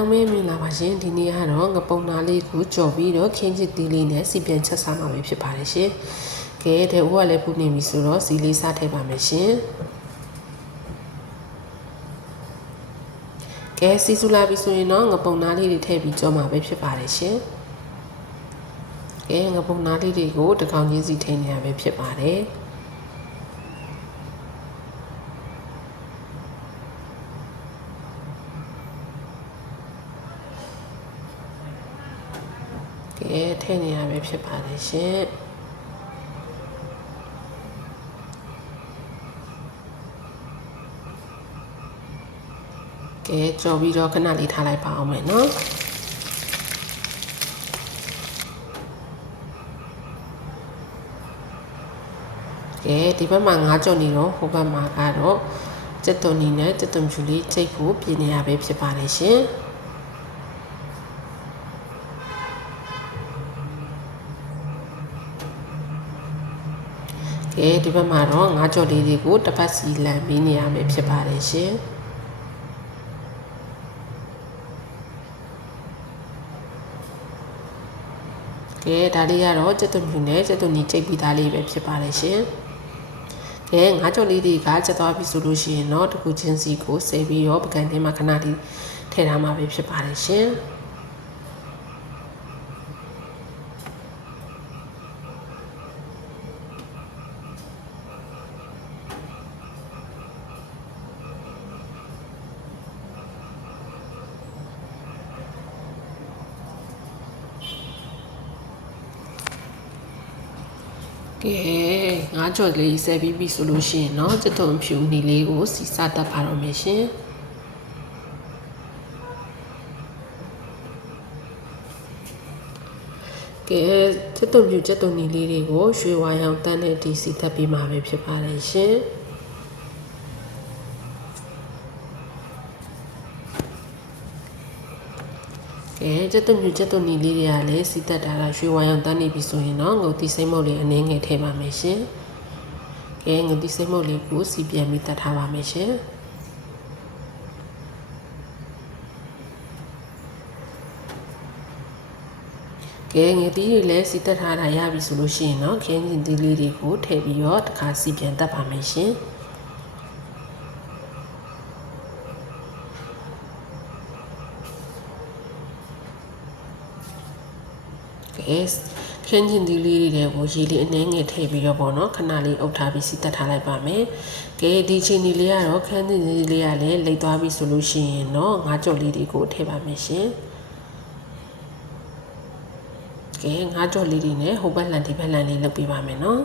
လုံးပဲမင်္ဂလာပါရှင်ဒီနေ့ကတော့ငပုံနာလေးကိုကြော်ပြီးတော့ခင်းချစ်သီးလေးနဲ့စီပြန်ချက်စားမှာပဲဖြစ်ပါတယ်ရှင်ကဲတဲ့ဦးကလည်းပူနေပြီဆိုတော့စီလေးစားထည့်ပါမယ်ရှင်ကဲစီဆူလာပြီဆိုရင်တော့ငပုံနာလေးတွေထည့်ပြီးကြော်မှာပဲဖြစ်ပါတယ်ရှင်ကဲငပုံနာလေးတွေကိုတစ်ကောင်ချင်းစီထည့်နေရပဲဖြစ်ပါတယ်ကဲထည့်နေရပဲဖြစ်ပါတယ်ရှင်ကဲကြော်ပြီးတော့ခဏလေးထားလိုက်ပါအောင်မယ်နော်ကဲဒီဘက်မှာ9ကြော်နေတော့ဟိုဘက်မှာကတော့စက်သွန်နီနဲ့စက်သွန်ဖြူလေးချိတ်ဖို့ပြင်နေရပဲဖြစ်ပါတယ်ရှင်ကဲဒီဘက်မှာတော့9ကြော်လေးတွေကိုတစ်ပတ်စီလန်ပြီးနေရမယ်ဖြစ်ပါတယ်ရှင်ကဲဒါလေးကတော့စက်သွန်ဖြူနဲ့စက်သွန်နီချိတ်ပြီးသားလေးပဲဖြစ်ပါတယ်ရှင်ကဲ9ကြော်လေးတွေကချက်သွားပြီဆိုလို့ရှိရင်တော့တကူချင်းစီကိုဆယ်ပြီးတော့ပကံထဲမှာခဏလေးထည့်ထားမှာပဲဖြစ်ပါတယ်ရှင်ကဲ9ကြော်လေးဆယ်ပြီးပြီဆိုလို့ရှိရင်เนาะစက်သွန်ဖြူနီလေးကိုစီစားတတ်ပါတော့မယ်ရှင်ကဲစက်သွန်ဖြူစက်သွန်နီလေးတွေကိုရွှေဝါရောင်တန်းနဲ့ဒီစီတက်ပြီးမှာပဲဖြစ်ပါတယ်ရှင်ကဲစက်သွန်ဖြူစက်သွန်နီလေးတွေကလည်းစီတက်တာကရွှေဝါရောင်တန်းနေပြီဆိုရင်တော့ငုတ်သီးစိမ့်မုတ်လေးအနည်းငယ်ထည့်ပါမယ်ရှင်ကဲငုတ်သီးစိမ့်မုတ်လေးကိုစီပြန်ပြီးတက်ထားပါမယ်ရှင်ကဲငယ်သီးတွေလည်းစီတက်ထားတာရပြီဆိုလို့ရှိရင်တော့ခင်းကျင်သီးလေးတွေကိုထည့်ပြီးတော့တစ်ခါစီပြန်တက်ပါမယ်ရှင်ကဲခင်းကျင်သီးလေးတွေကိုရေလေးအနှဲငယ်ထည့်ပြီးတော့ပေါ့နော်ခဏလေးအုပ်ထားပြီးစီတက်ထားလိုက်ပါမယ်ကဲဒီချိန်ဒီလေးကတော့ခင်းကျင်သီးလေးကလည်းလိမ့်သွားပြီဆိုလို့ရှိရင်တော့9ကြော်လေးတွေကိုထည့်ပါမယ်ရှင်ကဲ9ကြော်လေးတွေနဲ့ဟိုဘက်လန်ဒီဘက်လန်လေးလုပ်ပြပါမယ်နော်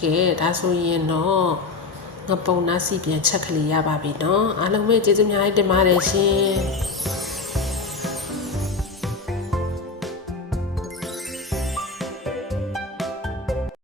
ကဲဒါဆိုရင်တော့ငပုံနာစီပြန်ချက်ကလေးရပါပြီနော်အားလုံးပဲကျေးဇူးများတင်ပါတယ်ရှင်